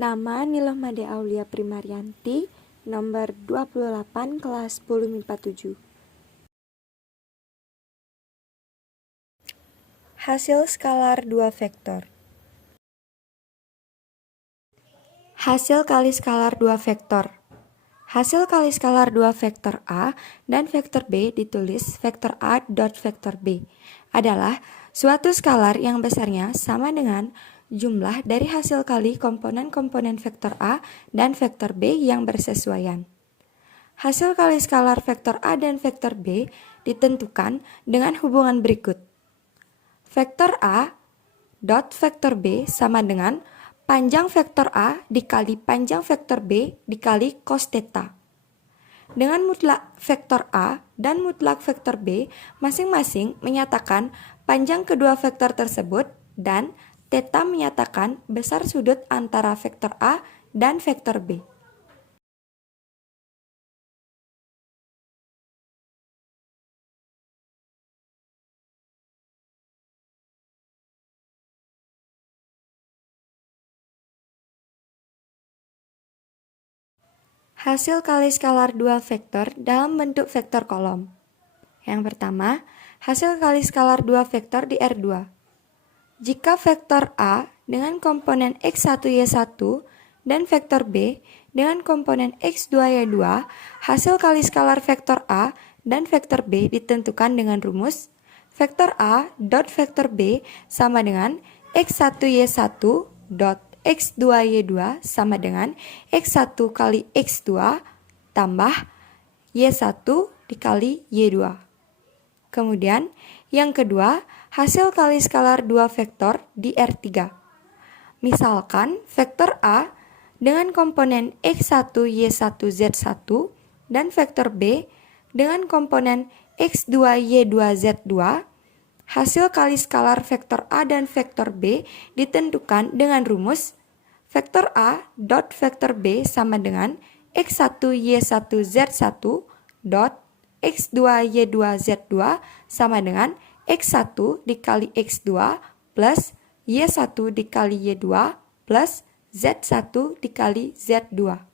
Nama Niloh Made Aulia Primarianti, nomor 28, kelas 10 MIPA 7. Hasil skalar dua vektor. Hasil kali skalar dua vektor. Hasil kali skalar dua vektor A dan vektor B ditulis vektor A dot vektor B adalah suatu skalar yang besarnya sama dengan jumlah dari hasil kali komponen-komponen vektor A dan vektor B yang bersesuaian. Hasil kali skalar vektor A dan vektor B ditentukan dengan hubungan berikut. Vektor A dot vektor B sama dengan panjang vektor A dikali panjang vektor B dikali cos theta. Dengan mutlak vektor A dan mutlak vektor B masing-masing menyatakan panjang kedua vektor tersebut dan theta menyatakan besar sudut antara vektor A dan vektor B. Hasil kali skalar dua vektor dalam bentuk vektor kolom. Yang pertama, hasil kali skalar dua vektor di R2. Jika vektor A dengan komponen X1Y1 dan vektor B dengan komponen X2Y2, hasil kali skalar vektor A dan vektor B ditentukan dengan rumus vektor A dot vektor B sama dengan X1Y1 dot X2Y2 sama dengan X1 kali X2 tambah Y1 dikali Y2. Kemudian yang kedua, hasil kali skalar dua vektor di R3. Misalkan vektor A dengan komponen X1Y1Z1 dan vektor B dengan komponen X2Y2Z2. Hasil kali skalar vektor A dan vektor B ditentukan dengan rumus vektor A dot vektor B sama dengan X1Y1Z1 dot X2Y2Z2 sama dengan X1 dikali X2 plus Y1 dikali Y2 plus Z1 dikali Z2.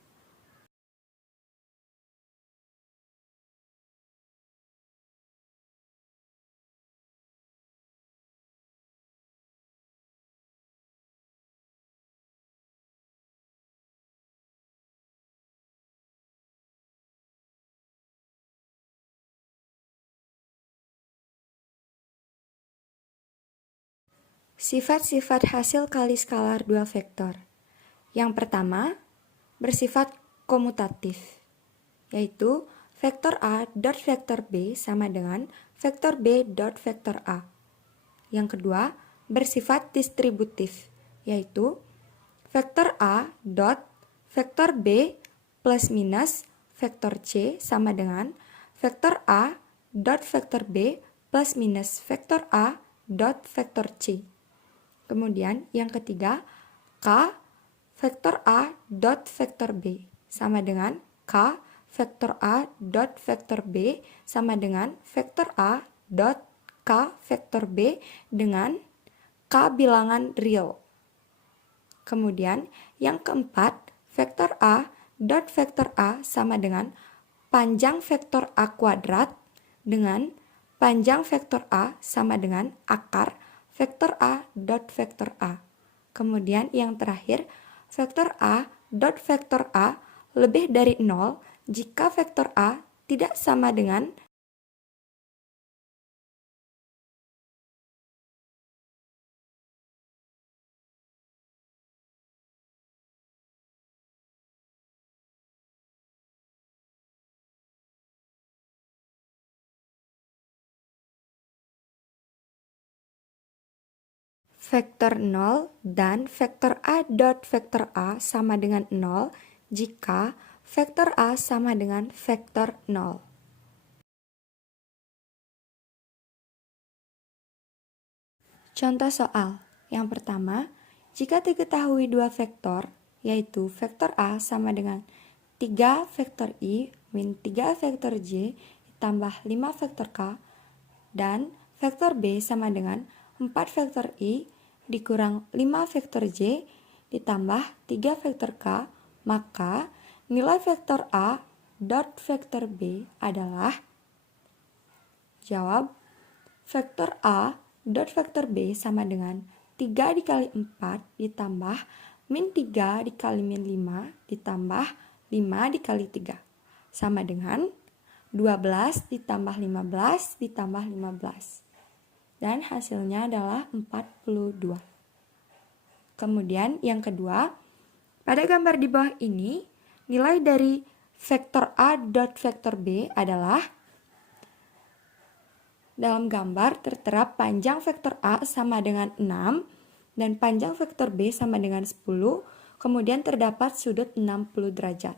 Sifat-sifat hasil kali skalar dua vektor. Yang pertama, bersifat komutatif, yaitu vektor A dot vektor B sama dengan vektor B dot vektor A. Yang kedua, bersifat distributif, yaitu vektor A dot vektor B plus minus vektor C sama dengan vektor A dot vektor B plus minus vektor A dot vektor C. Kemudian yang ketiga, K vektor A dot vektor B sama dengan K vektor A dot vektor B sama dengan vektor A dot K vektor B dengan K bilangan real. Kemudian yang keempat, vektor A dot vektor A sama dengan panjang vektor A kuadrat dengan panjang vektor A sama dengan akar vektor A dot vektor A. Kemudian yang terakhir, vektor A dot vektor A lebih dari 0 jika vektor A tidak sama dengan vektor 0 dan vektor A dot vektor A sama dengan 0 jika vektor A sama dengan vektor 0. Contoh soal. Yang pertama, jika diketahui dua vektor, yaitu vektor A sama dengan 3 vektor I min 3 vektor J ditambah 5 vektor K dan vektor B sama dengan 4 vektor I dikurang 5 vektor J ditambah 3 vektor K, maka nilai vektor A dot vektor B adalah, jawab, vektor A dot vektor B sama dengan 3 dikali 4 ditambah min 3 dikali min 5 ditambah 5 dikali 3 sama dengan 12 ditambah 15 ditambah 15. Dan hasilnya adalah 42. Kemudian yang kedua, pada gambar di bawah ini, nilai dari vektor A dot vektor B adalah, dalam gambar tertera panjang vektor A sama dengan 6 dan panjang vektor B sama dengan 10, kemudian terdapat sudut 60 derajat.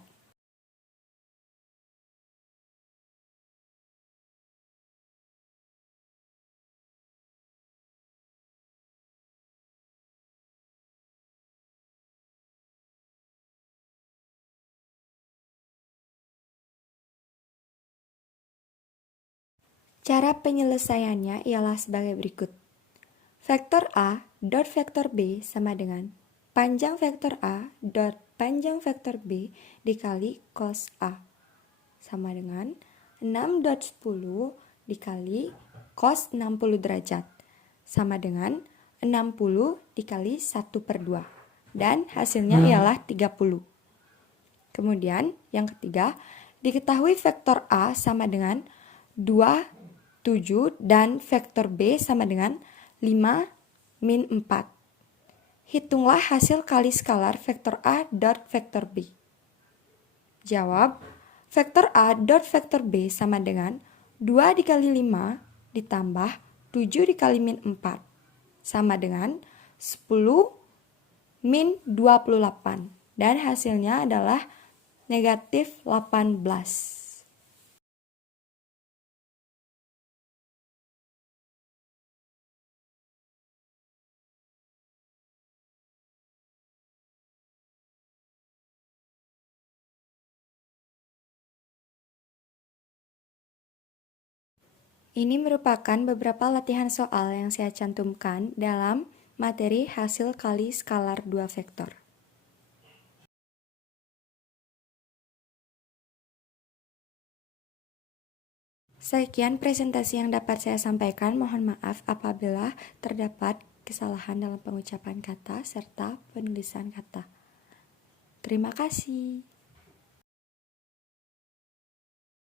Cara penyelesaiannya ialah sebagai berikut. Vektor A dot vektor B sama dengan panjang vektor A dot panjang vektor B dikali cos A sama dengan 6 dot 10 dikali cos 60 derajat sama dengan 60 dikali 1/2 dan hasilnya ialah 30. Kemudian yang ketiga, diketahui vektor A sama dengan 2, 7 dan vektor B sama dengan 5 min 4. Hitunglah hasil kali skalar vektor A dot vektor B. Jawab, vektor A dot vektor B sama dengan 2 dikali 5 ditambah 7 dikali min 4 sama dengan 10 min 28 dan hasilnya adalah negatif 18. Ini merupakan beberapa latihan soal yang saya cantumkan dalam materi hasil kali skalar 2 vektor. Sekian presentasi yang dapat saya sampaikan. Mohon maaf apabila terdapat kesalahan dalam pengucapan kata serta penulisan kata. Terima kasih.